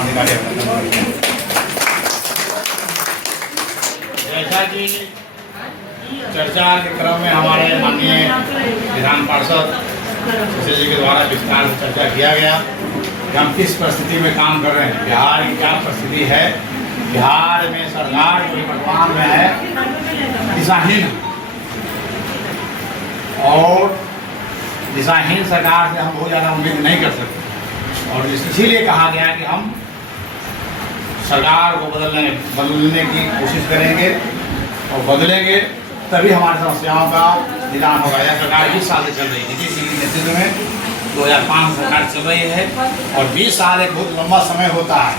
क्रांतिकारी अभिनंदन। जैसा कि चर्चा के क्रम में हमारे माननीय विधान पार्षद जी के द्वारा विस्तार से चर्चा किया गया कि हम किस परिस्थिति में काम कर रहे हैं, बिहार की क्या परिस्थिति है। बिहार में सरकार जो वर्तमान में है दिशाहीन, और दिशाहीन सरकार से हम बहुत ज़्यादा उम्मीद नहीं कर सकते, और इसीलिए कहा गया कि हम सरकार को बदलने की कोशिश करेंगे और बदलेंगे, तभी हमारी समस्याओं का निदान होगा। यह सरकार 20 साल से चल रही है, नीतीश जी के नेतृत्व में 2005 सरकार चल रही है, और 20 साल एक बहुत लंबा समय होता है।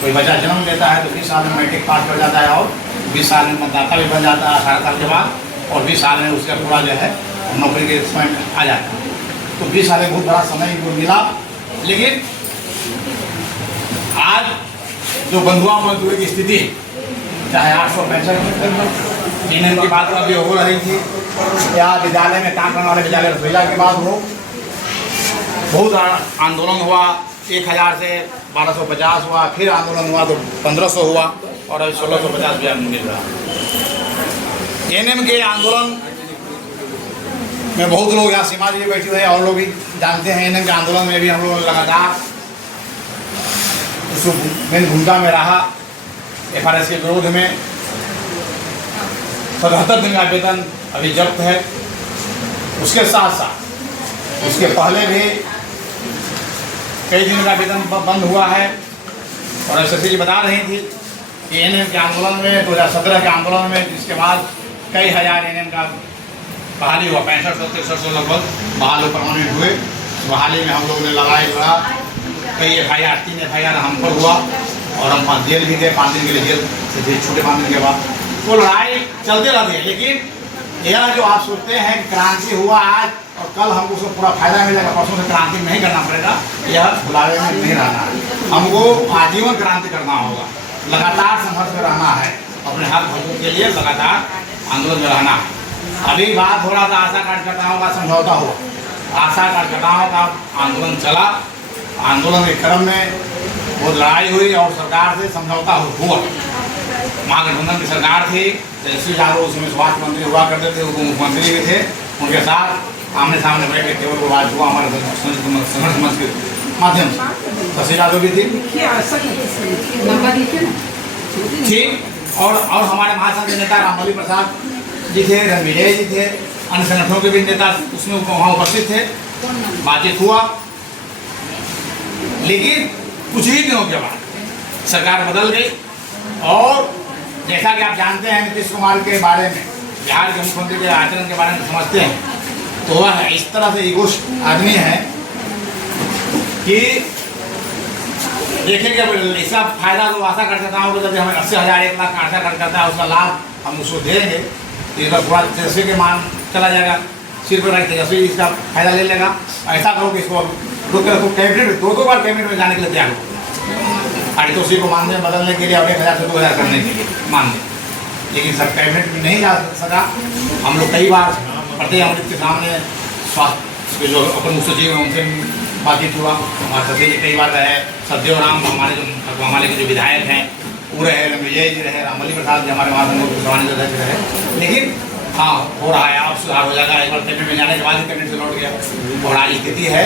कोई बच्चा जन्म लेता है तो 20 साल में मैट्रिक पास कर जाता है, और 20 साल में मतदाता भी बन जाता है 18 साल के बाद, और 20 साल में उसका पूरा जो है नौकरी के समय आ जाता है। तो 20 साल में बहुत बड़ा समय को मिला। लेकिन आज जो बंधुआ मजदूरी की स्थिति, चाहे 865 ENM की बात अभी हो रही थी, या विद्यालय में काम करने वाले विद्यालय रसोईया की बात हो, बहुत आंदोलन हुआ। 1000 से 1250 हुआ, फिर आंदोलन हुआ तो 1500 हुआ, और अभी 1650 भी मिल रहा। ENM के आंदोलन में बहुत लोग, यहाँ सीमा जी बैठी हुए हैं और लोग भी जानते हैं, ENM के आंदोलन में भी हम लोग लगातार उस मेन भूमिका में रहा। FRS के विरोध में 77 दिन का वेतन अभी जब्त है। उसके साथ साथ उसके पहले भी कई दिन का वेतन बंद हुआ है। और SSC जी बता रही थी कि ENM के आंदोलन में 2017 के आंदोलन में, जिसके बाद कई हजार ENM का बहाली हुआ, 65-63 लगभग बहाल परमानेंट हुए। बहाली में हम लोगों ने लड़ाई लड़ा, कई FIR 3 FIR हम पर हुआ, और हम जेल भी गए 5 दिन के लिए, जेल से छूटे 5 दिन के बाद। वो लड़ाई चलते रहती है। लेकिन यह जो आप सोचते हैं कि क्रांति हुआ आज और कल हमको उसको पूरा फायदा मिलेगा, परसों से क्रांति नहीं करना पड़ेगा, यह भुलावे में नहीं रहना है। हमको आजीवन क्रांति करना होगा, लगातार संघर्ष में रहना है, अपने हक हकों के लिए लगातार आंदोलन में रहना है। अभी बात हो रहा था आशा कार्यकर्ताओं का समझौता हुआ, आशा कार्यकर्ताओं का आंदोलन चला। आंदोलन के क्रम में बहुत लड़ाई हुई और सरकार से समझौता हुआ। महागठबंधन की सरकार थी, श्री यादव उसमें स्वास्थ्य मंत्री हुआ करते थे, उप मुख्यमंत्री भी थे, उनके साथ आमने सामने बैठ के केवल बात हुआ हमारे संघर्ष मंच के माध्यम से। श्री यादव भी थी, और हमारे महासंघ के नेता रामबली प्रसाद जी थे, रणविजय जी थे, अन्य संगठनों के भी नेता उसमें वहाँ उपस्थित थे। बातचीत हुआ, लेकिन कुछ ही दिनों के बाद सरकार बदल गई। और जैसा कि आप जानते हैं नीतीश कुमार के बारे में, बिहार के मुख्यमंत्री के आचरण के बारे में समझते हैं, तो वह इस तरह से ईगोइस्ट आदमी है कि देखेंगे इसका फायदा तो आशा कर सकता हूँ, जब हमें 80,000 1 लाख आशा करता है, उसका लाभ हम उसको देंगे तो इसका पूरा तेजस्वी के मान चला जाएगा, सिर पर रख तेजस्वी इसका फायदा ले लेगा। ऐसा करो कि इसको रोक रखो, कैबिनेट 2 बार कैबिनेट में जाने के लिए तैयार हो, आदितोषी को मानदेय बदलने के लिए और 1000 से 2000 करने के लिए मानदेय, लेकिन सब कैबिनेट में नहीं जा सका। हम लोग कई बार प्रत्येक अमृत के सामने स्वास्थ्य जो अपन मुख्य सचिव हैं उनसे बातचीत हुआ, हमारे सचिव जी कई बार रहे, सत्यदेव राम हमारे के जो विधायक हैं वो रहे, रणविजय जी रहे, रामबली प्रसाद जी हमारे महासंघ अध्यक्ष रहे। लेकिन हाँ हो रहा है, अब सुधार हो जाएगा। एक बार कैबिनेट में जाने के बाद ही कैबिनेट से लौट गया। और आज स्थिति है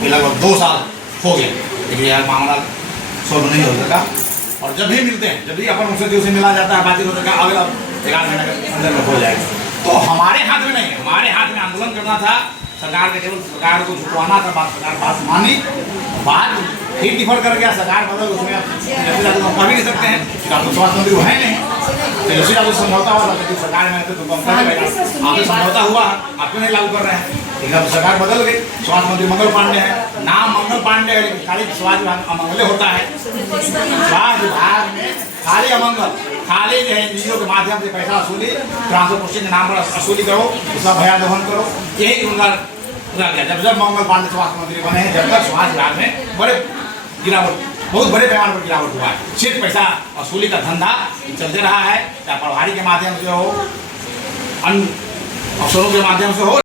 कि लगभग 2 साल हो गए, लेकिन यह मामला सॉल्व नहीं हो सका। और जब भी मिलते हैं, जब भी अपन मुख्यमंत्री से मिला जाता है, बातचीत होता है, अगला 1 महीने के अंदर में हो जाएगा। तो हमारे हाथ में नहीं है, हमारे हाथ में आंदोलन करना था, सरकार के केवल सरकार को झुकवाना था। सरकार बात मानी, बात फिर डिफर कर गया, सरकार बदल, उसमें कह भी नहीं सकते हैं, स्वास्थ्य मंत्री वो है नहीं, तेजस्वी यादव समझौता हुआ था, लेकिन सरकार में तो तुम आपसे समझौता हुआ, आप क्यों नहीं लागू कर रहे हैं? लेकिन अब सरकार बदल गई, स्वास्थ्य मंत्री मंगल पांडे है, नाम मंगल पांडे है, लेकिन खाली स्वास्थ्य विभाग अमंगल होता है। स्वास्थ्य विभाग में खाली अमंगल, खाली जो है एनजीओ के माध्यम से पैसा वसूली, ट्रांसफर पोस्टिंग के नाम पर वसूली करो, उसका भया दोहन करो, यही उनका गया। जब मंगल पांडे स्वास्थ्य मंत्री बने हैं, जब तक स्वास्थ्य विभाग में बड़े गिरावट, बहुत बड़े पैमाने पर गिरावट हुआ है। सिर्फ पैसा वसूली का धंधा चलते रहा है, चाहे प्रभारी के माध्यम से हो, अन्य अफसरों के माध्यम से हो,